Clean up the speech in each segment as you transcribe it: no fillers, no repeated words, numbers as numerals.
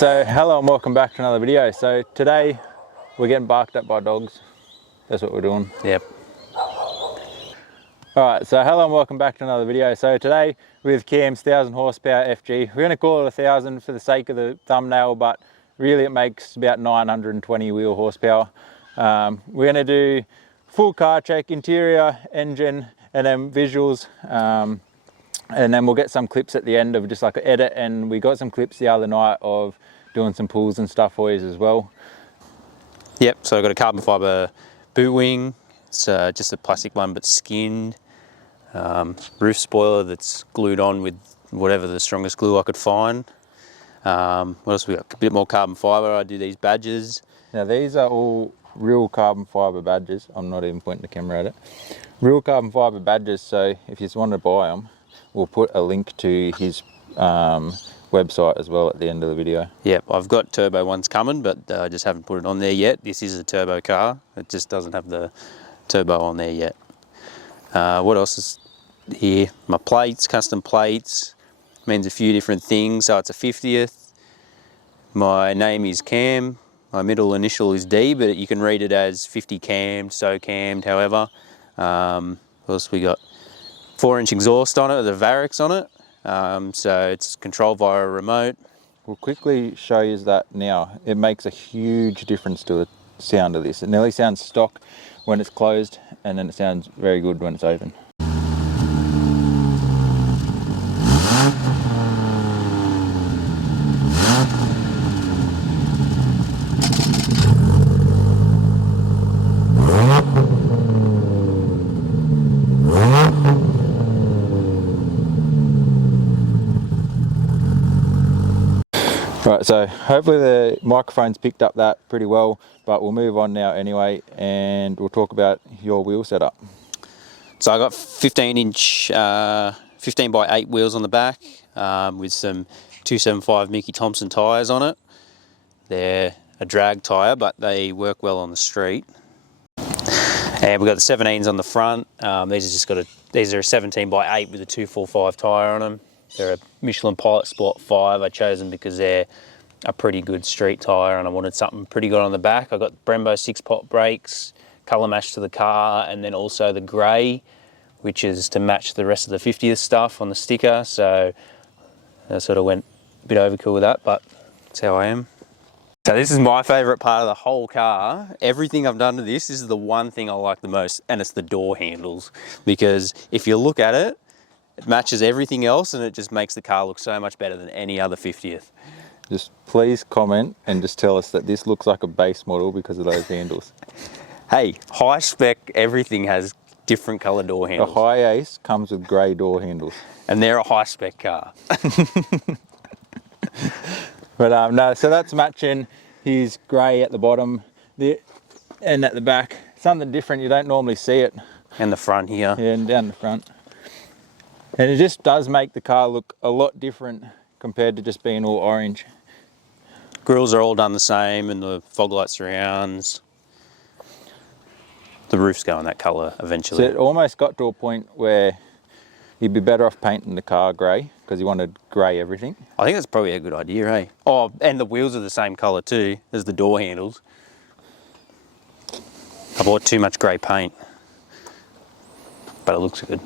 So hello and welcome back to another video. So today we're getting barked at by dogs. That's what we're doing. Yep. Alright, so hello and welcome back to another video. So today with Cam's 1000 horsepower FG, we're going to call it 1000 for the sake of the thumbnail, but really it makes about 920 wheel horsepower. We're going to do full car check, interior, engine, and then visuals. And then we'll get some clips at the end of just like an edit, and we got some clips the other night of doing some pulls and stuff for you as well. Yep, so I've got a carbon fibre boot wing. It's just a plastic one but skinned. Roof spoiler that's glued on with whatever the strongest glue I could find. What else we got? A bit more carbon fibre. I do these badges. Now these are all real carbon fibre badges. I'm not even pointing the camera at it. Real carbon fibre badges, so if you just want to buy them, we'll put a link to his website as well at the end of the video. Yep, I've got turbo ones coming, but I just haven't put it on there yet. This is a turbo car. It just doesn't have the turbo on there yet. What else is here? My plates, custom plates. Means a few different things. So it's a 50th. My name is Cam. My middle initial is D, but you can read it as 50 cammed, so cammed, however. What else we got? 4-inch exhaust on it, the Varix on it, so it's controlled via a remote. We'll quickly show you that now. It makes a huge difference to the sound of this. It nearly sounds stock when it's closed, and then it sounds very good when it's open. Right, so hopefully the microphone's picked up that pretty well, but we'll move on now anyway, and we'll talk about your wheel setup. So I got 15-inch, 15 by 8 wheels on the back with some 275 Mickey Thompson tyres on it. They're a drag tyre, but they work well on the street. And we've got the 17s on the front. These are a 17 by 8 with a 245 tyre on them. They're a Michelin Pilot Sport 5. I chose them because they're a pretty good street tyre and I wanted something pretty good on the back. I got Brembo 6-pot brakes, colour match to the car, and then also the grey, which is to match the rest of the 50th stuff on the sticker. So I sort of went a bit overkill with that, but that's how I am. So this is my favourite part of the whole car. Everything I've done to this is the one thing I like the most, and it's the door handles. Because if you look at it, it matches everything else and it just makes the car look so much better than any other 50th. Just please comment and just tell us that this looks like a base model because of those handles. Hey, high spec, everything has different colour door handles. The High Ace comes with grey door handles. And they're a high spec car. But no, so that's matching his grey at the bottom and at the back. Something different, you don't normally see it. And the front here. Yeah, and down the front. And it just does make the car look a lot different compared to just being all orange. Grills are all done the same and the fog light surrounds. The roof's going that colour eventually. So it almost got to a point where you'd be better off painting the car grey because you wanted grey everything. I think that's probably a good idea, eh? Oh, and the wheels are the same colour too as the door handles. I bought too much grey paint, but it looks good.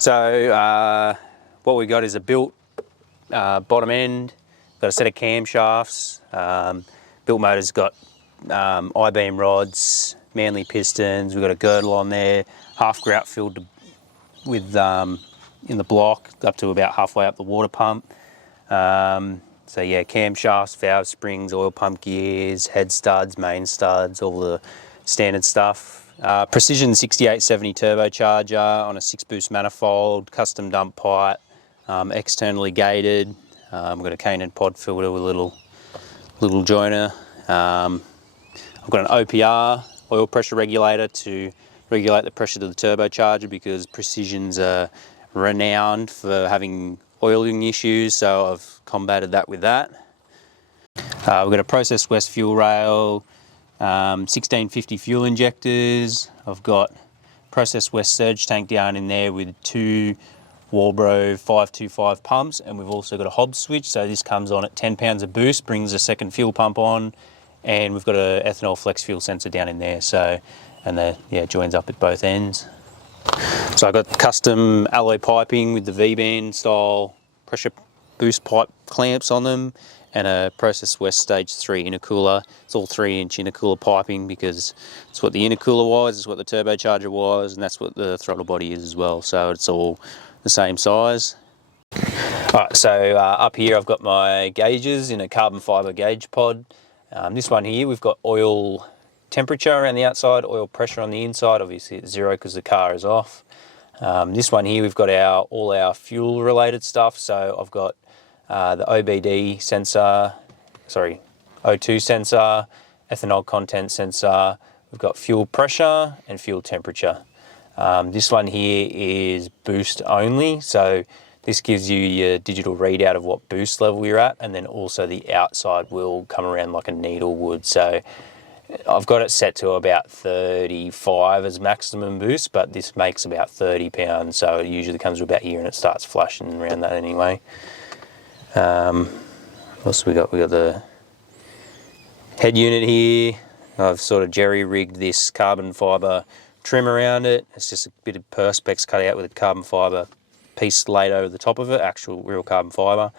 So what we got is a built bottom end, got a set of camshafts, built motor's got I-beam rods, Manly pistons, we've got a girdle on there, half grout filled with in the block up to about halfway up the water pump. So yeah, camshafts, valve springs, oil pump gears, head studs, main studs, all the standard stuff. Precision 6870 turbocharger on a 6-boost manifold, custom dump pipe, externally gated. I've got a K&N pod filter with a little joiner. I've got an OPR, oil pressure regulator, to regulate the pressure to the turbocharger because Precision's renowned for having oiling issues, so I've combated that with that. We've got a Process West fuel rail, 1650 fuel injectors. I've got Process West surge tank down in there with 2 Walbro 525 pumps, and we've also got a Hobbs switch. So this comes on at 10 pounds of boost, brings a second fuel pump on, and we've got a ethanol flex fuel sensor down in there. So, and the joins up at both ends. So I've got custom alloy piping with the V-band style pressure boost pipe clamps on them, and a Process West Stage 3 intercooler. It's all 3-inch intercooler piping because it's what the intercooler was, it's what the turbocharger was, and that's what the throttle body is as well. So it's all the same size. Alright, so up here I've got my gauges in a carbon fibre gauge pod. This one here, we've got oil temperature around the outside, oil pressure on the inside. Obviously it's 0 because the car is off. This one here, we've got all our fuel related stuff. So I've got the OBD sensor, sorry, O2 sensor, ethanol content sensor. We've got fuel pressure and fuel temperature. This one here is boost only, so this gives you your digital readout of what boost level you're at, and then also the outside will come around like a needle would. So I've got it set to about 35 as maximum boost, but this makes about 30 pounds, so it usually comes to about here and it starts flashing around that anyway. What else we got? We got the head unit here. I've sort of jerry-rigged this carbon fibre trim around it. It's just a bit of perspex cut out with a carbon fibre piece laid over the top of it, actual real carbon fibre.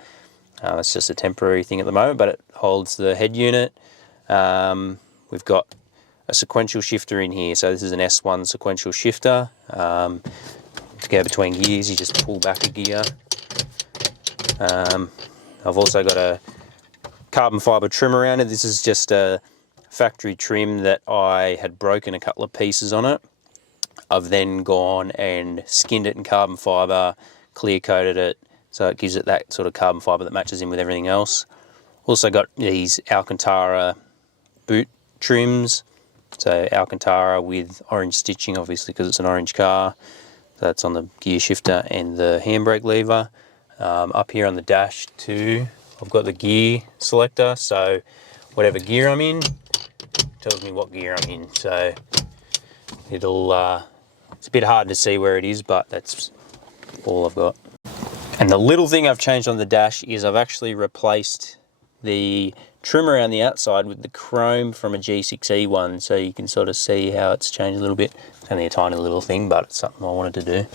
It's just a temporary thing at the moment, but it holds the head unit. We've got a sequential shifter in here. So this is an S1 sequential shifter. To go between gears, you just pull back a gear. I've also got a carbon fibre trim around it. This is just a factory trim that I had broken a couple of pieces on it. I've then gone and skinned it in carbon fibre, clear coated it, so it gives it that sort of carbon fibre that matches in with everything else. Also got these Alcantara boot trims, so Alcantara with orange stitching, obviously because it's an orange car. So that's on the gear shifter and the handbrake lever. Up here on the dash too, I've got the gear selector, so whatever gear I'm in, tells me what gear I'm in. So it'll, it's a bit hard to see where it is, but that's all I've got. And the little thing I've changed on the dash is I've actually replaced the trim around the outside with the chrome from a G6E one, so you can sort of see how it's changed a little bit. It's only a tiny little thing, but it's something I wanted to do.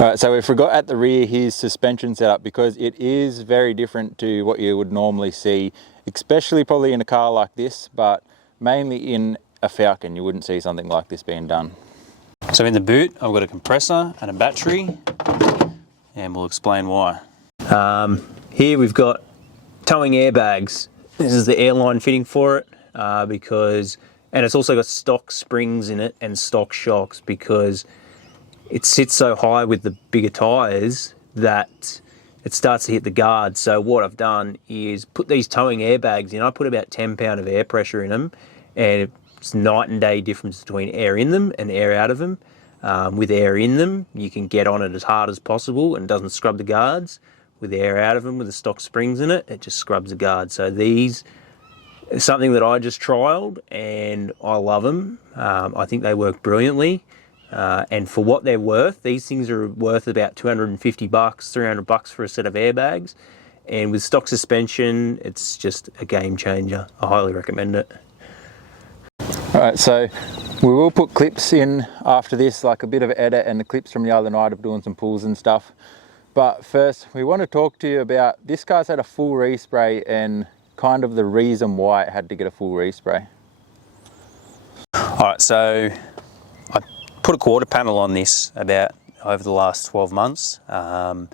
Alright, so we forgot at the rear his suspension setup, because it is very different to what you would normally see, especially probably in a car like this, but mainly in a Falcon you wouldn't see something like this being done. So in the boot I've got a compressor and a battery, and we'll explain why. Here we've got towing airbags. This is the airline fitting for it, and it's also got stock springs in it and stock shocks, because it sits so high with the bigger tyres that it starts to hit the guard. So what I've done is put these towing airbags in. I put about 10 pound of air pressure in them, and it's night and day difference between air in them and air out of them. With air in them, you can get on it as hard as possible and it doesn't scrub the guards. With air out of them, with the stock springs in it, it just scrubs the guards. So these is something that I just trialed and I love them. I think they work brilliantly. And for what they're worth, these things are worth about 250 bucks, 300 bucks for a set of airbags. And with stock suspension, it's just a game changer. I highly recommend it. Alright, so we will put clips in after this, like a bit of edit and the clips from the other night of doing some pulls and stuff. But first, we want to talk to you about, this car's had a full respray and kind of the reason why it had to get a full respray. Alright, so I put a quarter panel on this about over the last 12 months, and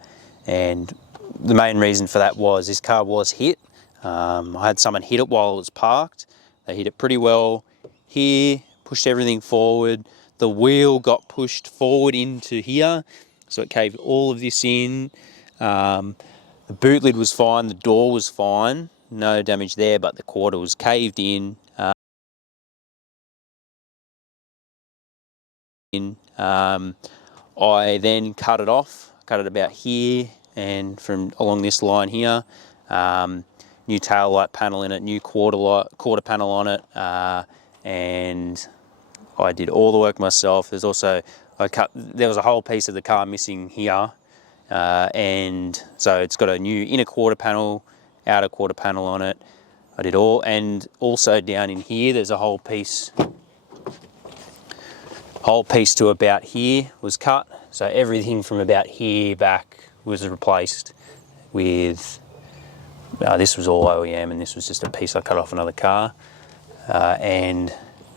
the main reason for that was this car was hit. I had someone hit it while it was parked. They hit it pretty well here, pushed everything forward. The wheel got pushed forward into here, so it caved all of this in. The boot lid was fine, the door was fine, no damage there, but the quarter was caved in. I then cut it off, cut it about here and from along this line here. New tail light panel in it, new quarter panel on it, and I did all the work myself. There's also, there was a whole piece of the car missing here, and so it's got a new inner quarter panel, outer quarter panel on it. I did all, and also down in here there's a whole piece to about here was cut, so everything from about here back was replaced with, this was all OEM and this was just a piece I cut off another car, and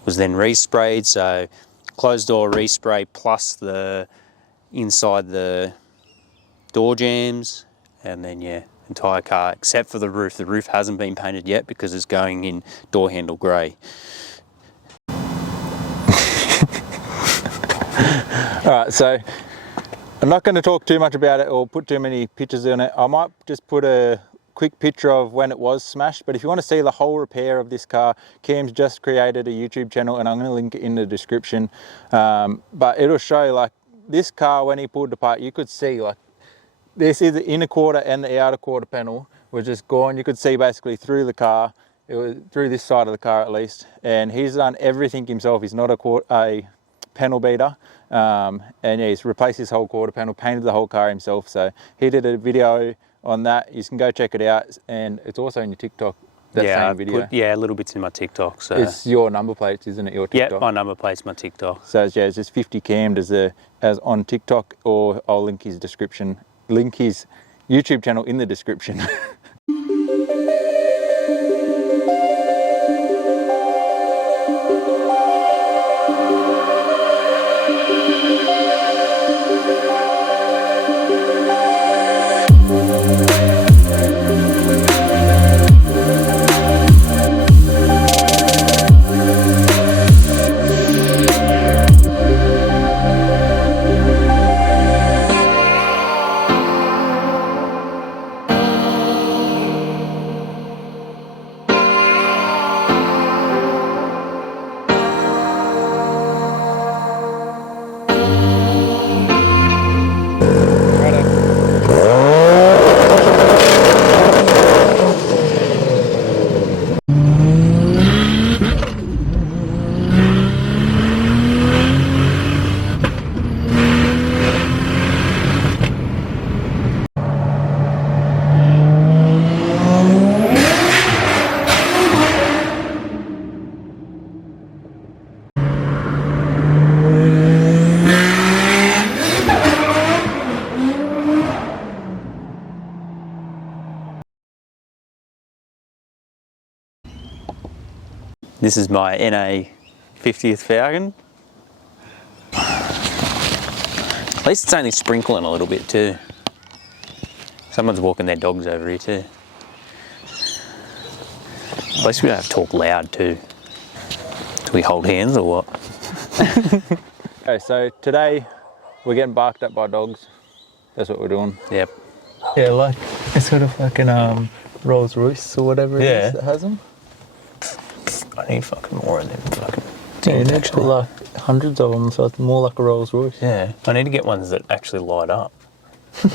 was then resprayed, so closed door respray plus the inside the door jambs, and then yeah, entire car except for the roof. The roof hasn't been painted yet because it's going in door handle grey. Alright, so I'm not going to talk too much about it or put too many pictures on it. I might just put a quick picture of when it was smashed, but if you want to see the whole repair of this car, Cam's just created a YouTube channel and I'm going to link it in the description. But it'll show, like, this car, when he pulled it apart, you could see, like, this is the inner quarter and the outer quarter panel were just gone. You could see basically through the car, it was through this side of the car at least, and he's done everything himself. He's not a panel beater, and yeah, he's replaced his whole quarter panel, painted the whole car himself. So he did a video on that. You can go check it out, and it's also in your TikTok. That same video. Yeah, little bits in my TikTok. So it's your number plates, isn't it? Your TikTok. Yeah, my number plate's my TikTok. So yeah, it's just 50 Cammed as on TikTok, or I'll link his YouTube channel in the description. This is my NA 50th Falcon. At least it's only sprinkling a little bit too. Someone's walking their dogs over here too. At least we don't have to talk loud too. Do we hold hands or what? Okay, so today we're getting barked at by dogs. That's what we're doing. Yep. Yeah, like it's sort of like an Rolls Royce or whatever it is that has them. I need fucking more of them fucking Yeah, you need to put like hundreds of them, so it's more like a Rolls Royce. Yeah. I need to get ones that actually light up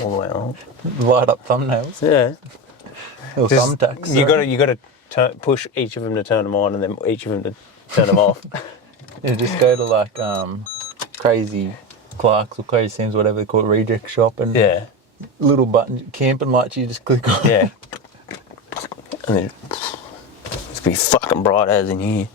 all the way along. Light up thumbnails. Yeah. Or thumbtacks. You got to push each of them to turn them on, and then each of them to turn them off. You just go to like Crazy Clark's or Crazy Sam's, whatever they call it, reject shop, and Yeah. little buttons, camping lights you just click on. Yeah. And then it's gonna be fucking bright as in here.